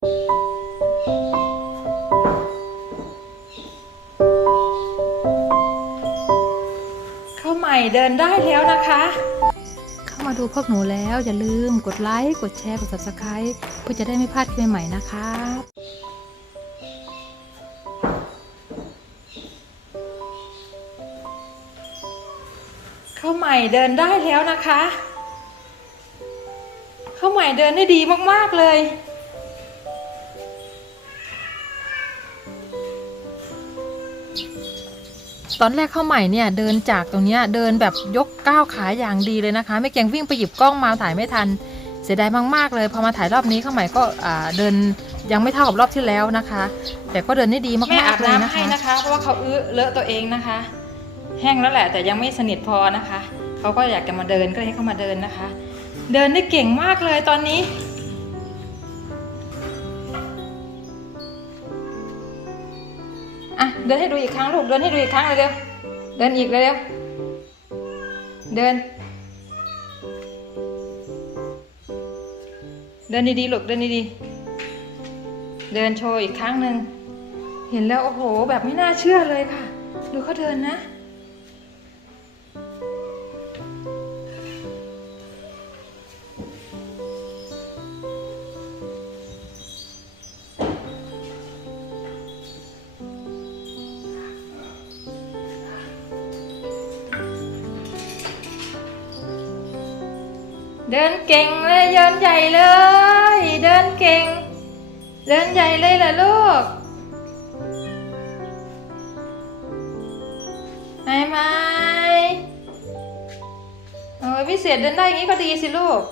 เข้าใหม่เดินได้แล้วนะคะ เข้ามาดูพวกหนูแล้วอย่าลืมกดไลค์ กดแชร์ กด subscribe เพื่อจะได้ไม่พลาดคลิปใหม่ๆนะคะเข้าใหม่เดินได้แล้วนะคะเข้าใหม่เดินได้ดีมากๆเลย ตอนแรกเข้าใหม่เนี่ยเดินจากตรงนี้เดินแบบยกก้าวขาอย่างดีเลยนะคะไม่เก่งวิ่งไปหยิบกล้องมาถ่ายไม่ทัน เสียดายมากๆเลยพอมาถ่ายรอบนี้เข้าใหม่ก็เดินยังไม่เท่ากับรอบที่แล้วนะคะ แต่ก็เดินได้ดีมากๆเลยนะคะให้นะคะ เพราะว่าเขาอื้อเลอะตัวเองนะคะ แห้งแล้วแหละแต่ยังไม่สนิทพอนะคะ เขาก็อยากจะมาเดินก็เลยให้เขามาเดินนะคะ เดินได้เก่งมากเลยตอนนี้ ดินให้ดูอีกครั้งลูกเดินให้ดูอีกครั้งเลยเร็วเดินอีกเร็วเดิน เดินดีๆลูกเดินดีๆเดินโชว์อีกครั้งหนึ่งเห็นแล้วโอ้โห แบบไม่น่าเชื่อเลยค่ะ ดูเขาเดินนะ เดินเก่งเลยเดินใหญ่เลย เดินเก่ง เดินใหญ่เลยเหรอลูกไหนไหมโอ้ยพิเศษเดินได้อย่างนี้ก็ดีสิลูก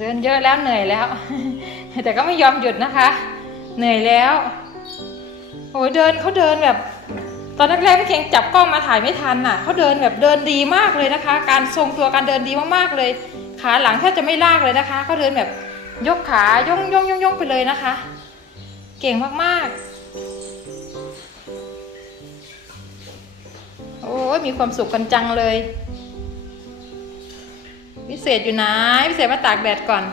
เดินเยอะแล้วเหนื่อยแล้ว แต่ก็ไม่ยอมหยุดนะคะ เหนื่อยแล้วโอ้ยเดินเขาเดินแบบ ตอนแรกๆพี่เคียงจับกล้องมาถ่ายไม่ทันน่ะเขาเดินแบบเดินดีมากเลยนะคะ การทรงตัวการเดินดีมากๆเลยขาหลังแทบจะไม่ลากเลยนะคะเขาเดินแบบยกขาย่องย่องย่องย่องไปเลยนะคะ เก่งมากๆ โอ้ยมีความสุขกันจังเลย พิเศษอยู่นะพิเศษมาตากแดดก่อน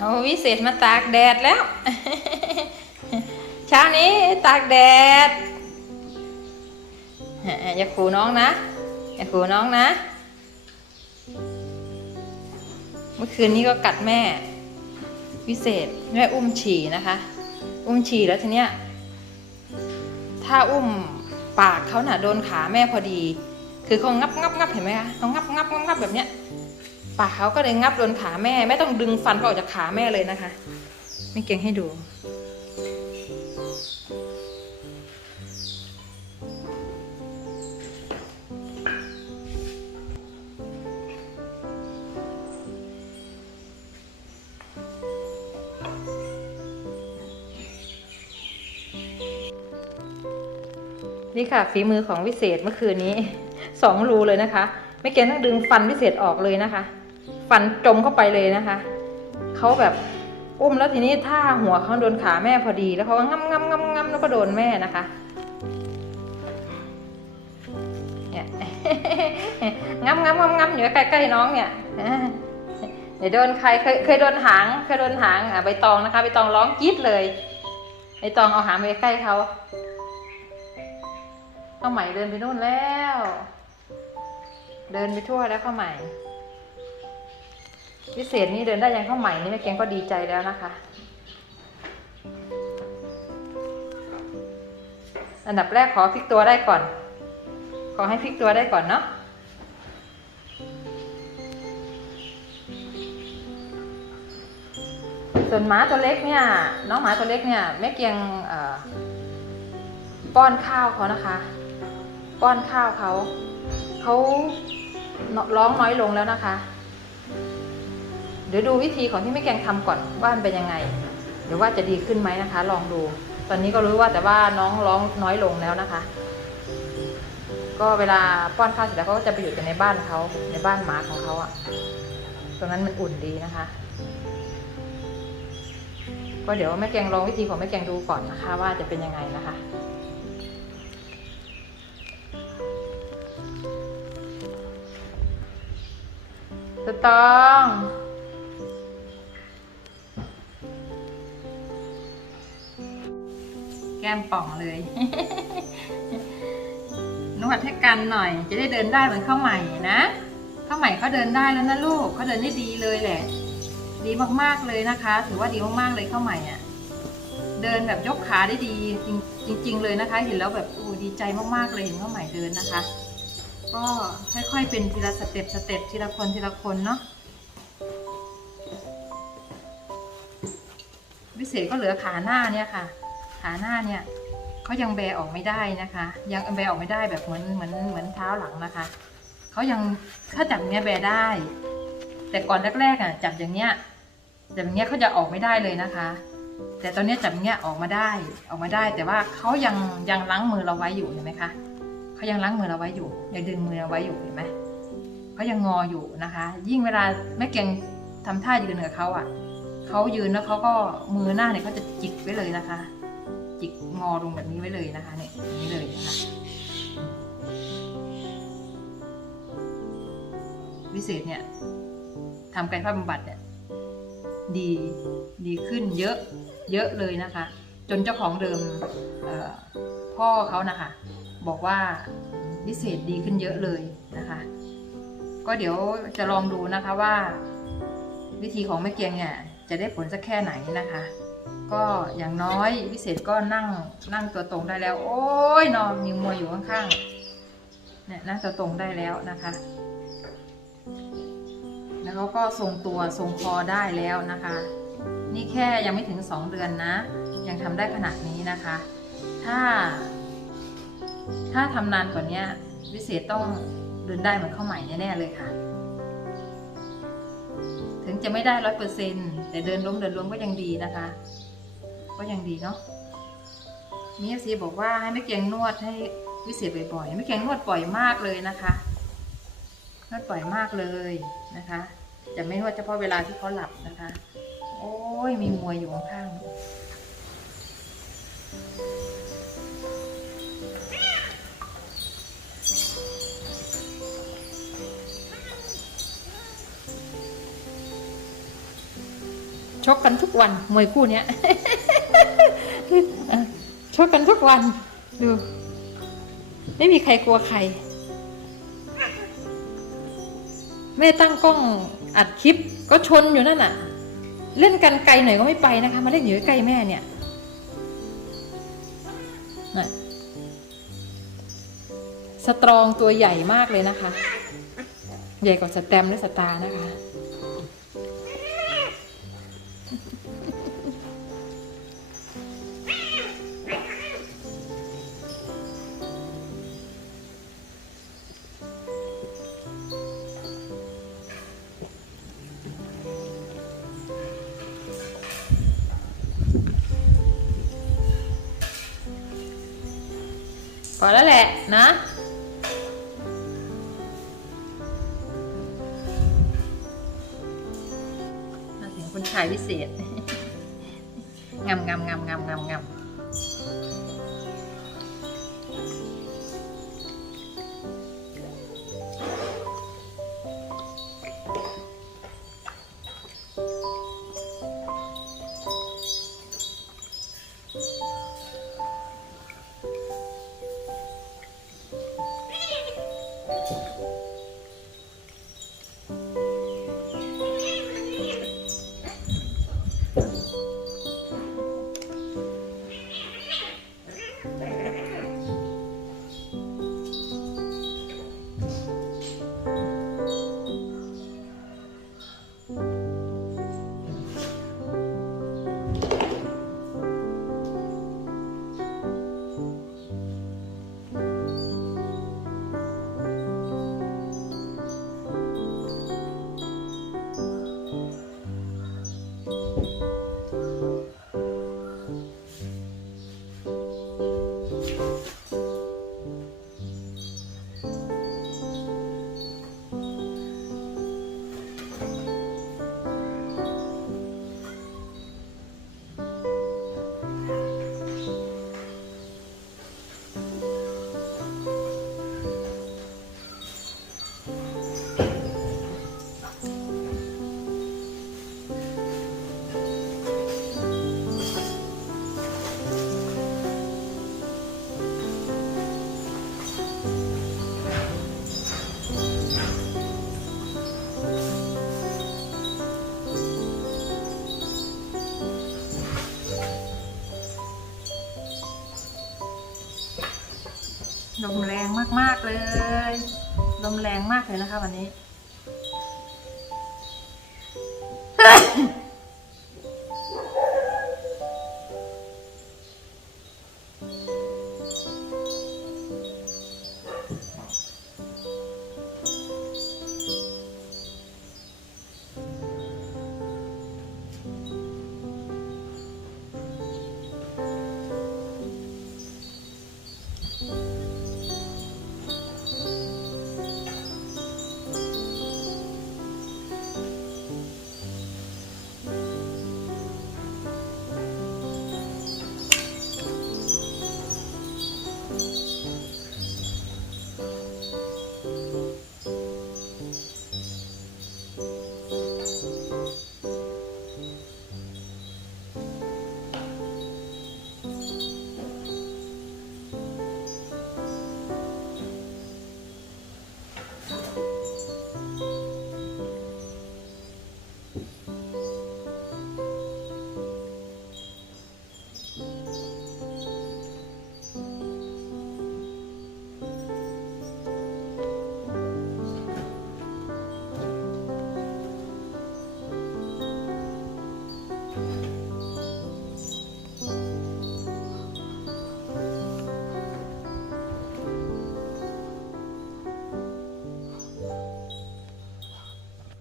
เอาวิเศษมาตากแดดแล้ว เช้านี้ตากแดดอย่าขู่น้องนะอย่าขู่น้องนะ เมื่อคืนนี้ก็กัดแม่ วิเศษแม่อุ้มฉี่นะคะ อุ้มฉี่แล้วทีเนี้ยถ้าอุ้มปากเขาหน่ะโดนขาแม่พอดี คือเขางับงับงับเห็นไหมคะเขางับงับงับงับแบบเนี้ย ปากเขาก็เลยงับโดนขาแม่ไม่ต้องดึงฟันเขาออกจากขาแม่เลยนะคะไม่เก่งให้ดู นี่ค่ะฝีมือของวิเศษเมื่อคืนนี้สองรูเลยนะคะ ไม่เก่งต้องดึงฟันวิเศษออกเลยนะคะ ฟันจมเข้าไปเลยนะคะ เขาแบบอุ้มแล้วทีนี้ถ้าหัวเขาโดนขาแม่พอดี แล้วเขาก็งับงับงับงับแล้วก็โดนแม่นะคะเนี่ยงับงับงับงับอยู่ใกล้ๆน้องเนี่ยเดี๋ยวโดนใครเคยเคยโดนหางเคยโดนหางอะใบตองนะคะใบตองร้องกรี๊ดเลยใบตองเอาหางไปใกล้เขาเข้าใหม่เดินไปนู่นแล้ว เดินไปทั่วแล้วเข้าใหม่ พิเศษนี่เดินได้ยังข้าใหม่นี่แม่เกียงก็ดีใจแล้วนะคะ อันดับแรกขอพลิกตัวได้ก่อน ขอให้พลิกตัวได้ก่อนเนาะส่วนหมาตัวเล็กเนี่ยน้องหมาตัวเล็กเนี่ยแม่เกียงป้อนข้าวเขานะคะ ป้อนข้าวเขาเขาร้องน้อยลงแล้วนะคะ เดี๋ยวดูวิธีของที่แม่แกงทำก่อนว่ามันเป็นยังไง เดี๋ยวว่าจะดีขึ้นไหมนะคะ ลองดู ตอนนี้ก็รู้ว่าแต่ว่าน้องร้องน้อยลงแล้วนะคะ ก็เวลาป้อนข้าวเสร็จแล้วเขาก็จะไปอยู่แต่ในบ้านเขาในบ้านหมาของเขาอะตรงนั้นมันอุ่นดีนะคะ ก็เดี๋ยวแม่แกงลองวิธีของแม่แกงดูก่อนนะคะ ว่าจะเป็นยังไงนะคะสตอง ก้มป่องเลย นวดให้กันหน่อย จะได้เดินได้เหมือนข้าวใหม่นะข้าวใหม่เขาเดินได้แล้วนะลูกเขาเดินได้ดีเลยแหละ ดีมากๆเลยนะคะ ถือว่าดีมากๆเลยข้าวใหม่อะเดินแบบยกขาได้ดีจริง ๆ เลยนะคะ เห็นแล้วแบบโอ้ดีใจมากๆเลยเห็นข้าวใหม่เดินนะคะ ก็ค่อยๆเป็นทีละสเต็ปสเต็ปทีละคนทีละคนเนาะวิเศษก็เหลือขาหน้าเนี่ยค่ะ ขาหน้าเนี่ยเขายังแบออกไม่ได้นะคะ ยังแบออกไม่ได้แบบเหมือนเหมือนเหมือนเท้าหลังนะคะเขายังถ้าจับเงี้ยแบได้ แต่ก่อนแรกๆอะจับอย่างเงี้ยจับอย่างเงี้ยเขาจะออกไม่ได้เลยนะคะ แต่ตอนนี้จับอย่างเงี้ยออกมาได้ออกมาได้ แต่ว่าเขายังยังล้างมือเราไว้อยู่เห็นไหมคะเขายังล้างมือเราไว้อยู่ยังดึงมือเราไว้อยู่เห็นไหมเขายังงออยู่นะคะ ยิ่งเวลาแม่เก่งทำท่ายืนกับเขาอะเขายืนแล้วเขาก็มือหน้าเนี่ยเขาจะจิกไว้เลยนะคะ จิกงอลงแบบนี้ไว้เลยนะคะเนี่ยอย่างนี้เลยนะคะวิเศษเนี่ยทำกายภาพบำบัดเนี่ยดีดีขึ้นเยอะเยอะเลยนะคะ จนเจ้าของเดิมพ่อเขานะคะ บอกว่าวิเศษดีขึ้นเยอะเลยนะคะ ก็เดี๋ยวจะลองดูนะคะว่า วิธีของแม่เกียงเนี่ยจะได้ผลสักแค่ไหนนะคะ ก็อย่างน้อยวิเศษก็นั่งนั่งตัวตรงได้แล้ว โอ้ยนอนมีมวยอยู่ข้างๆเนี่ยนั่งตัวตรงได้แล้วนะคะ แล้วเขาก็ทรงตัวทรงคอได้แล้วนะคะ นี่แค่ยังไม่ถึงสองเดือนนะ ยังทำได้ขนาดนี้นะคะ ถ้า ถ้าทำนานกว่านี้วิเศษต้องเดินได้เหมือนเข้าใหม่แน่ๆเลยค่ะถึงจะไม่ได้ร้อยเปอร์เซ็นแต่เดินล้มเดินล้มก็ยังดีนะคะ ก็ยังดีเนาะมีเอฟซีบอกว่าให้ไม่เกียงนวดให้วิเศษบ่อยๆไม่เกียงนวดบ่อยมากเลยนะคะนวดบ่อยมากเลยนะคะ จะไม่นวดเฉพาะเวลาที่เขาหลับนะคะ โอ้ยมีมวยอยู่ข้างๆชกกันทุกวันมวยคู่เนี้ย ชกกันทุกวัน ดู ไม่มีใครกลัวใคร แม่ตั้งกล้องอัดคลิปก็ชนอยู่นั่นน่ะ เล่นกันไกลหน่อยก็ไม่ไปนะคะ มาเล่นอยู่ใกล้แม่เนี่ยน่ะสตรองตัวใหญ่มากเลยนะคะ ใหญ่กว่าสแตมและสตาร์นะคะ พอแล้วแหละนะ มาถึงคุณชายพิเศษ ลมแรงมากๆเลย ลมแรงมากเลยนะคะ วันนี้